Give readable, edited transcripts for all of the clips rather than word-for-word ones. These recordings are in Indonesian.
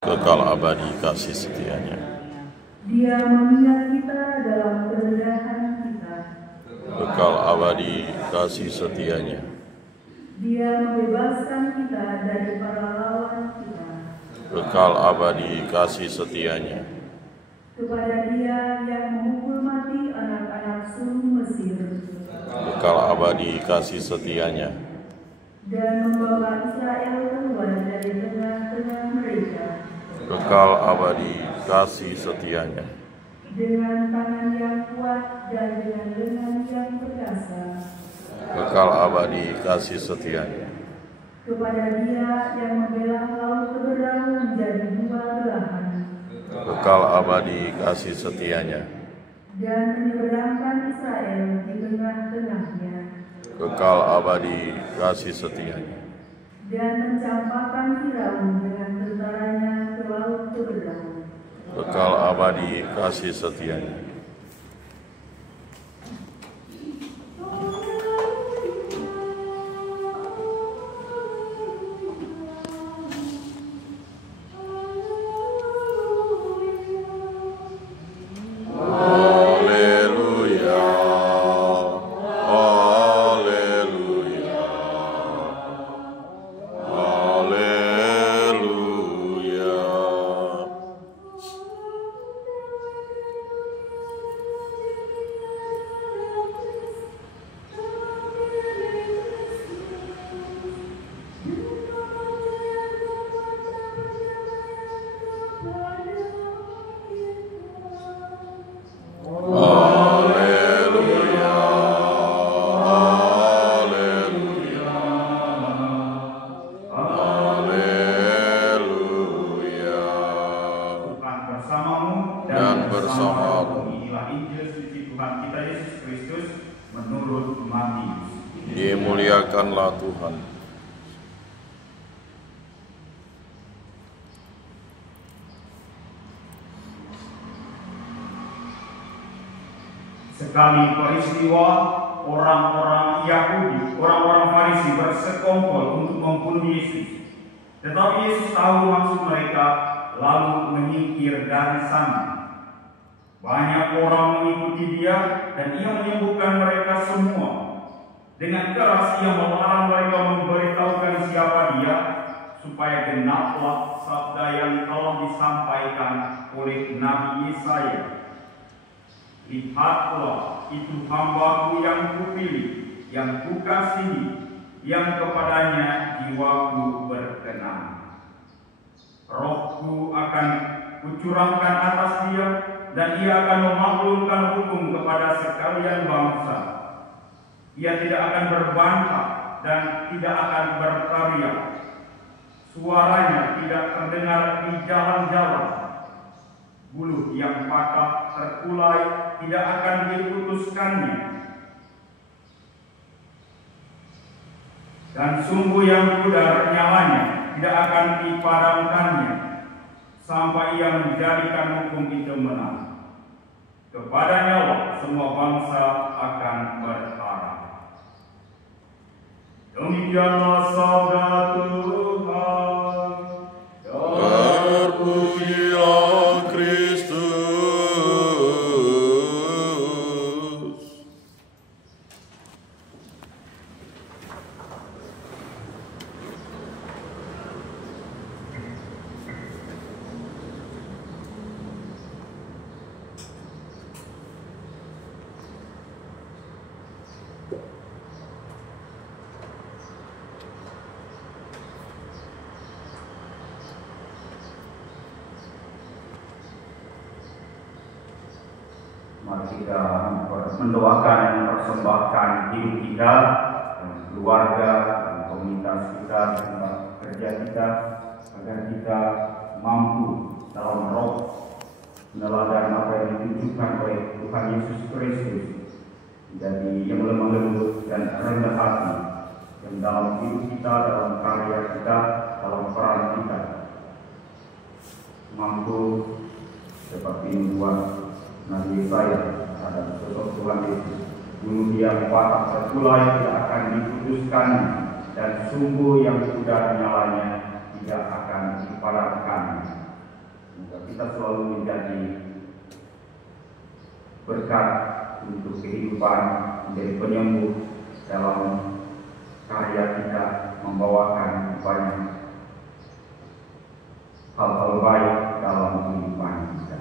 kekal abadi kasih setianya. Dia mengingat kita dalam kerendahan kita. Kekal abadi kasih setianya. Dia membebaskan kita dari para lawan kita. Kekal abadi kasih setianya. Kepada Dia yang memukul mati anak-anak sulung Mesir Kekal abadi kasih setianya. dan membawa Israel keluar dari tengah-tengah mereka Kekal abadi kasih setianya. dengan tangan yang kuat dan dengan lengan yang perkasa. Kekal abadi kasih setianya. Kepada Dia yang membelah laut keberang menjadi dua belahan Kekal abadi kasih setianya. dan menyeberangkan Israel di tengah-tengahnya Kekal abadi kasih setianya. dan mencampakkan Firaun dengan tentaranya ke laut keberang. Kekal abadi kasih setianya. Haleluya. Haleluya. Haleluya. Haleluya. Haleluya. Haleluya. Tuhan bersamamu Dan bersamamu. Inilah Injil suci Tuhan kita Yesus Kristus menurut Matius. Dimuliakanlah Tuhan. Sekali peristiwa orang-orang Yahudi, orang-orang Farisi bersekongkol untuk membunuh Yesus. Tetapi Yesus tahu maksud mereka, lalu menyingkir dari sana. Banyak orang mengikuti Dia dan Ia menyembuhkan mereka semua. Dengan keras Ia melarang mereka memberitahukan siapa Dia, supaya genaplah sabda yang telah disampaikan oleh Nabi Yesaya. Lihatlah, itu hamba-Ku yang Kupilih, yang Kukasihi, yang kepadanya jiwaku berkenan. Roh-Ku akan Kucurahkan atas dia, dan ia akan memaklumkan hukum kepada sekalian bangsa. Ia tidak akan berbantah dan tidak akan berteriak. Suaranya tidak terdengar di jalan-jalan. Buluh yang patah terkulai tidak akan diputuskannya. Dan sumbu yang pudar nyalanya tidak akan dipadamkannya, sampai ia menjadikan hukum itu menang. Kepadanya lah semua bangsa akan berharap. Demikianlah sabda Tuhan. Terpujilah Kristus. Mari kita mendoakan dan mempersembahkan hidup kita, keluarga, komunitas kita, tempat kerja kita, agar kita mampu dalam roh meneladan apa yang ditunjukkan oleh Tuhan Yesus Kristus, menjadi yang lemah lembut dan rendah hati, yang dalam hidup kita, dalam karya kita, dalam peran kita mampu seperti membuat Nabi Yesaya terhadap sosok Tuhan Yesus. Bunuh yang patah terkulai tidak akan diputuskan, dan sumbu yang sudah nyalanya tidak akan kepada rekannya. Semoga kita selalu menjadi berkat untuk kehidupan, menjadi penyembuh dalam karya kita membawakan banyak hal-hal baik dalam kehidupan kita.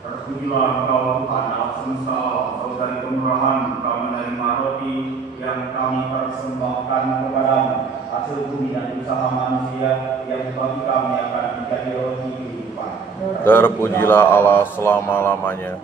Terpujilah Engkau Tuhan Allah semesta, Engkau dari kemurahan Engkau menerima roti yang kami persembahkan kepadamu, hasil bumi dan usaha manusia yang bagi kami akan menjadi roti kehidupan. Terpujilah Allah selama-lamanya.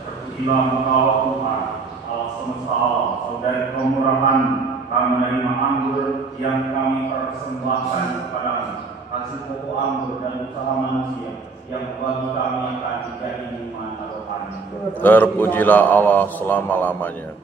Terpujilah Engkau Tuhan Allah semesta, saudari kemurahan kami menerima anggur yang kami persembahkan kepadamu, hasil pokok anggur dan usaha manusia yang bagi kami akan menjadi minuman rohani. Terpujilah Allah selama-lamanya.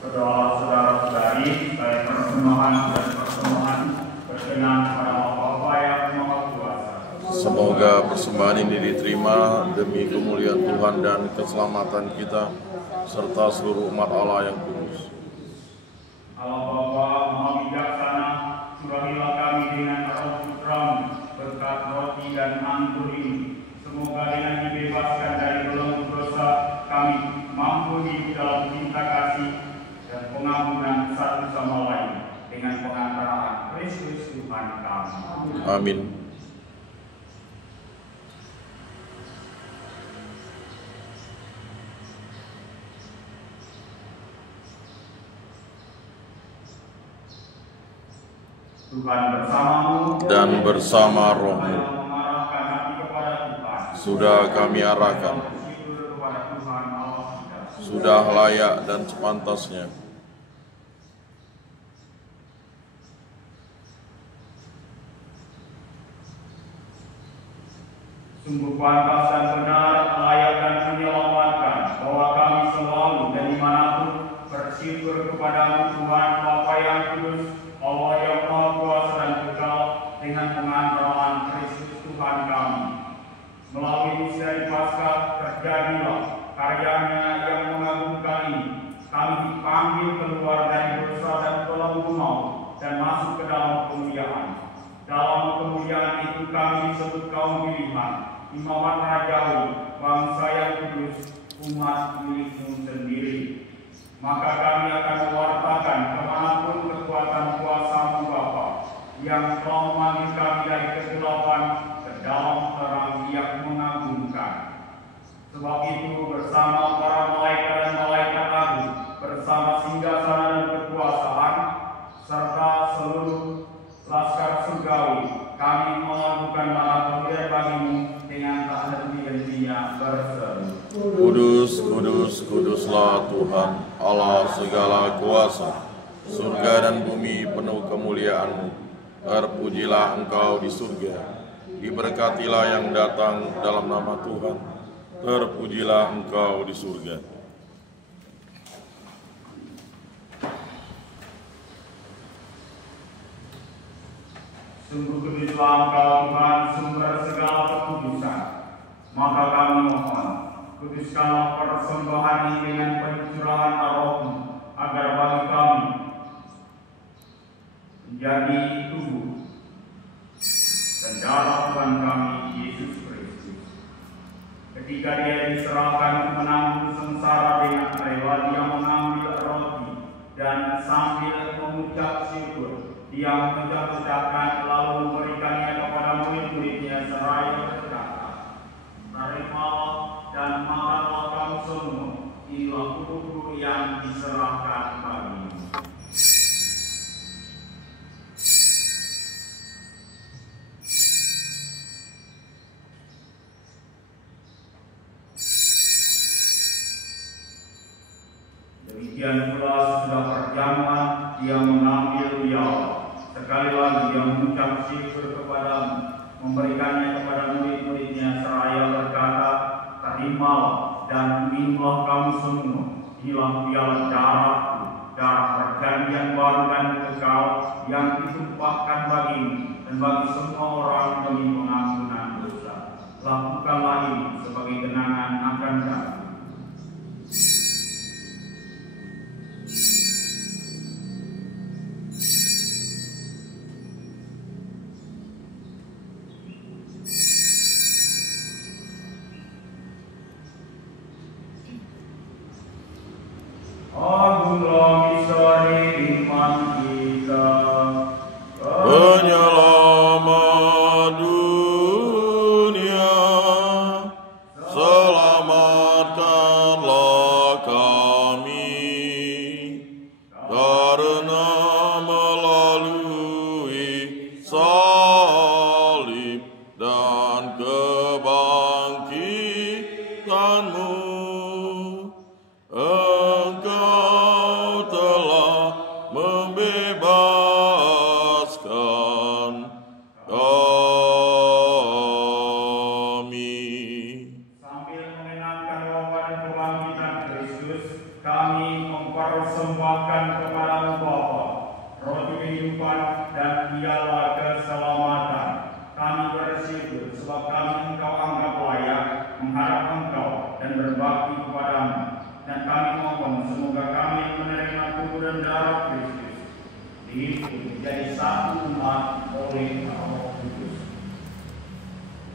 Saudara-saudari, saya persembahan dan persembahan berkenan kepada Bapa yang Maha Kuasa. Semoga persembahan ini diterima demi kemuliaan Tuhan dan keselamatan kita, serta seluruh umat Allah yang kudus. Allah Bapa Maha Bijaksana, surahilah kami dengan roh putra-Mu berkat roti dan anggur ini. Semoga dengan dibebaskan dari belenggu dosa, kami mampu hidup dalam cinta kasih dan pengampunan satu sama lain dengan pengantaraan Kristus Tuhan kami. Amin. Tuhan bersamamu Dan bersama rohmu mengarahkan hati kepada Tuhan. sudah kami arahkan, Bersyukur kepada Tuhan Allah kita. sudah layak dan sepantasnya. Sungguh pantas dan benar, layak dan menyelamatkan bahwa kami selalu dan dimanapun bersyukur kepadamu Tuhan Bapa yang kudus, Allah yang Maha Kuasa dan kekal, dengan pengantaran Kristus Tuhan kami. Melalui misteri Paskah terjadilah karyanya yang mengagumkan ini. Kami dipanggil keluar dari dosa dan belenggu maut dan masuk ke dalam kemuliaan. Dalam kemuliaan itu kami disebut kaum pilihan, imamat rajawi, bangsa yang kudus, umat milik-Mu sendiri. Maka kami akan mewartakan kemanapun kekuatan kuasa-Mu Bapa, yang telah memanggil kami dari kegelapan ke dalam terang yang mengagumkan. Sebab itu bersama para malaikat dan malaikat agung, bersama singgasana dan kekuasaan, serta seluruh laskar surgawi, kami melakukan maha pemberian bagi-Mu dengan tak henti-hentinya berseru. Kudus, kudus, kuduslah Tuhan, Allah segala kuasa. Surga dan bumi penuh kemuliaan-Mu. Terpujilah Engkau di surga. Diberkatilah yang datang dalam nama Tuhan. Terpujilah Engkau di surga. Sungguh kuduslah Engkau Tuhan, sumber segala kekudusan. Maka kami mohon, kuduskanlah persembahan ini dengan pencurahan Roh-Mu, agar bagi kami menjadi tubuh dan darah Tuhan kami Yesus Kristus. Ketika dia diserahkan menanggung sengsara dengan rela, dia mengambil roti dan sambil mengucap syukur, dia mengucap-ucapkan lalu memberikannya kepada murid-muridnya seraya berkata, "Terimalah dan makanlah kamu semua, inilah tubuhku yang diserahkan bagimu." Demikian pula sesudah perjamuan, dia mengambil piala. Sekali lagi dia mengucap syukur kepadamu, memberikannya kepada murid-muridnya seraya berkata, "Terimalah dan minumlah kamu semua, inilah piala darahku, darah perjanjian baru dan kekal yang ditumpahkan bagimu dan bagi semua orang demi pengampunan dosa. Lakukanlah ini sebagai kenangan akan kami." Agunglah misteri iman kita, Penyelamat dunia, selamatkanlah kami, karena melalui salib dan kebangkitan-Mu, Engkau telah membebaskan kami. sambil mengenangkan wafat dan kebangkitan Kristus, kami mempersembahkan kepada-Mu Bapa roti kehidupan dan piala keselamatan. Kami bersyukur sebab kami Engkau anggap layak menghadap Engkau dan berbakti kepada-Mu. Dan kami mohon semoga kami yang menerima tubuh dan darah Kristus dihimpun menjadi satu umat oleh Roh Kudus.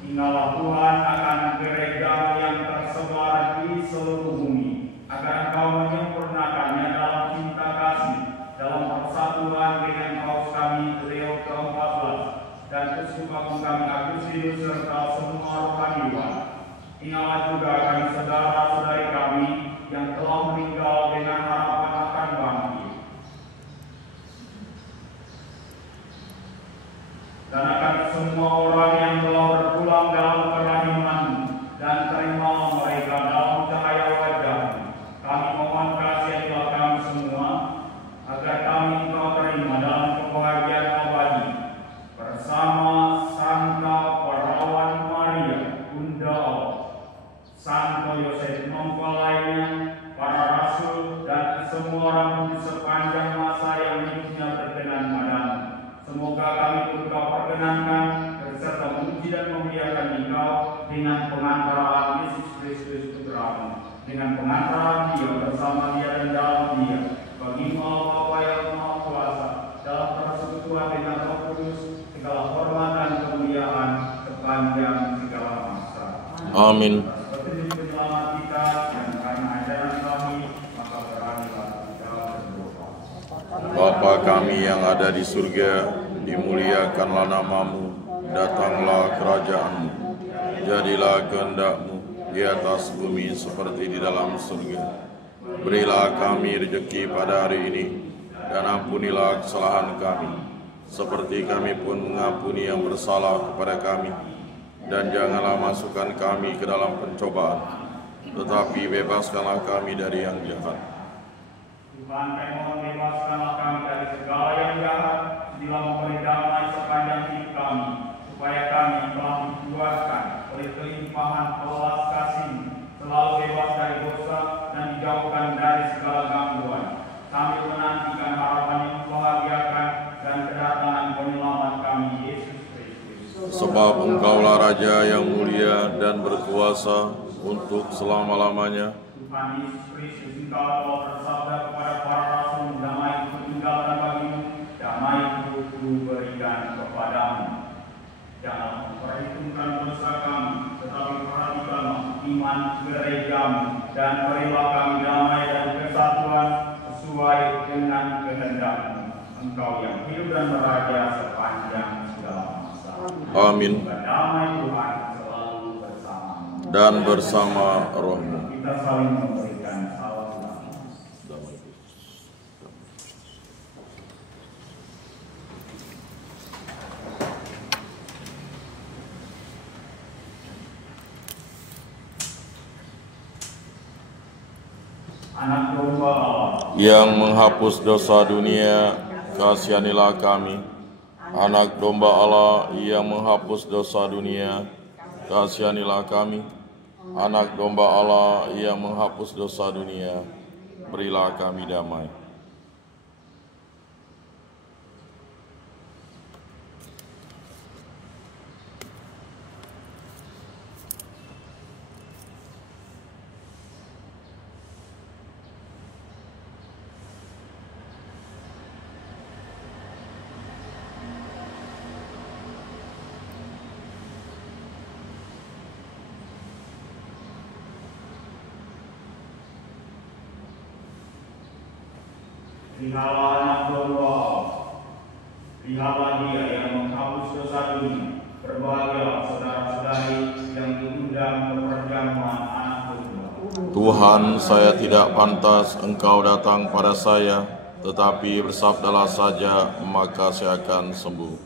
Tinggallah Tuhan akan gereja yang tersebar di seluruh bumi, agar Engkau menyempurnakannya dalam cinta kasih, dalam persatuan dengan Paus kami Leo ke-14 dan Uskup Agung kami Agustinus serta semua rohaniwan. Tinggallah juga kami saudara-saudari kami yang telah meninggal dengan harapan akan bangkit. Dan akan semua orang yang telah berpulang dalam kerahiman-Mu, dan terimalah mereka dalam cahaya wajah-Mu. Kami mohon kasihanilah kami semua, agar kami Engkau terima dalam kebahagiaan abadi, bersama Santa Perawan Maria, Bunda Allah, Santo Yosef mempelainya, para rasul, dan semua orang kudus sepanjang masa yang hidupnya berkenan padamu. Semoga kami pun Kau perkenankan, serta memuji dan memuliakan Engkau dengan pengantaraan Yesus Kristus Putra-Mu, dengan pengantaraan Dia bersama Dia dan dalam Dia, bagi-Mu Allah Bapa yang Maha Kuasa, dalam persekutuan dengan Roh Kudus, segala hormat dan kemuliaan sepanjang segala masa. Amin. Penyelamat kita dan karena ajaran kami, maka beranilah kita berdoa. Bapa kami yang ada di surga, dimuliakanlah nama-Mu, datanglah kerajaan-Mu, jadilah kehendak-Mu di atas bumi seperti di dalam surga. Berilah kami rezeki pada hari ini, dan ampunilah kesalahan kami, seperti kami pun mengampuni yang bersalah kepada kami. Dan janganlah masukkan kami ke dalam pencobaan, tetapi bebaskanlah kami dari yang jahat. Tuhan, kami mohon bebaskanlah kami dari segala yang jahat, sedilah memberi damai sepanjang hidup kami, supaya kami telah dipuaskan oleh kelimpahan belas kasih-Mu, selalu bebas dari dosa dan dijauhkan dari segala gangguan, sambil menantikan harapan yang membahagiakan dan kedatangan penyelamat kami Yesus Kristus. Sebab Engkaulah Raja yang mulia dan berkuasa untuk selama-lamanya. Tuhan Yesus Kristus, Engkau telah bersabda kepada para rasul, damai-Ku tinggalkan bagimu, damai-Ku kuberikan kepadamu. Jangan memperhitungkan dosa kami, tetapi perhatikanlah iman gerejamu, dan berilah kami damai dan kesatuan sesuai dengan kehendak-Mu. Engkau yang hidup dan meraja sepanjang segala masa. Amin. Damai Tuhan selalu bersama Dan bersama rohmu. kita saling memberikan salam. Anak domba Allah Yang menghapus dosa dunia, kasihanilah kami. Anak domba Allah yang menghapus dosa dunia, kasihanilah kami. Anak domba Allah yang menghapus dosa dunia, berilah kami damai. Lihatlah anak domba Allah. Lihatlah Dia yang menghapus dosa dunia. Berbahagialah saudara-saudari yang diundang ke perjamuan anak domba. Tuhan, saya tidak pantas Engkau datang pada saya, tetapi bersabdalah saja, maka saya akan sembuh.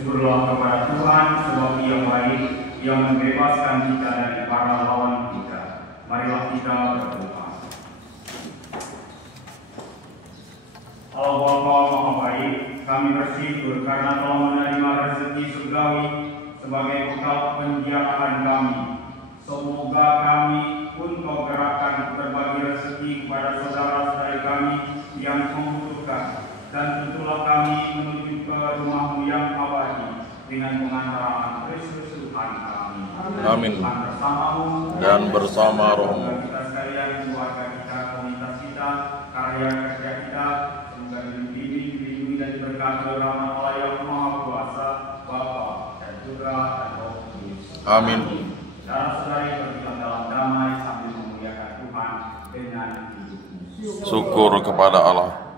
Bersyukurlah kepada Tuhan sebab Ia baik, Ia membebaskan kita dari para lawan kita. Marilah kita berdoa. Allah Bapa Maha Baik, kami bersyukur karena telah menerima rezeki surgawi sebagai bekal penjarahan kami. Semoga kami pun Kau gerakkan berbagi rezeki kepada saudara-saudara kami yang membutuhkan, dan tentulah kami menuju ke rumah-Mu yang abadi dengan pengantaran Kristus Tuhan kami. Amin. Tuhan bersama-Mu Dan bersama roh-Mu. Kita sekalian, keluarga kita, komunitas kita, karya kerja kita, semoga dilindungi dan diberkati oleh Rahmat Allah yang Maha Kuasa, Bapa dan juga Roh Kudus. Amin. Saudara-saudari, berjalan dalam damai sambil memuliakan Tuhan dengan hidupmu. Syukur kepada Allah.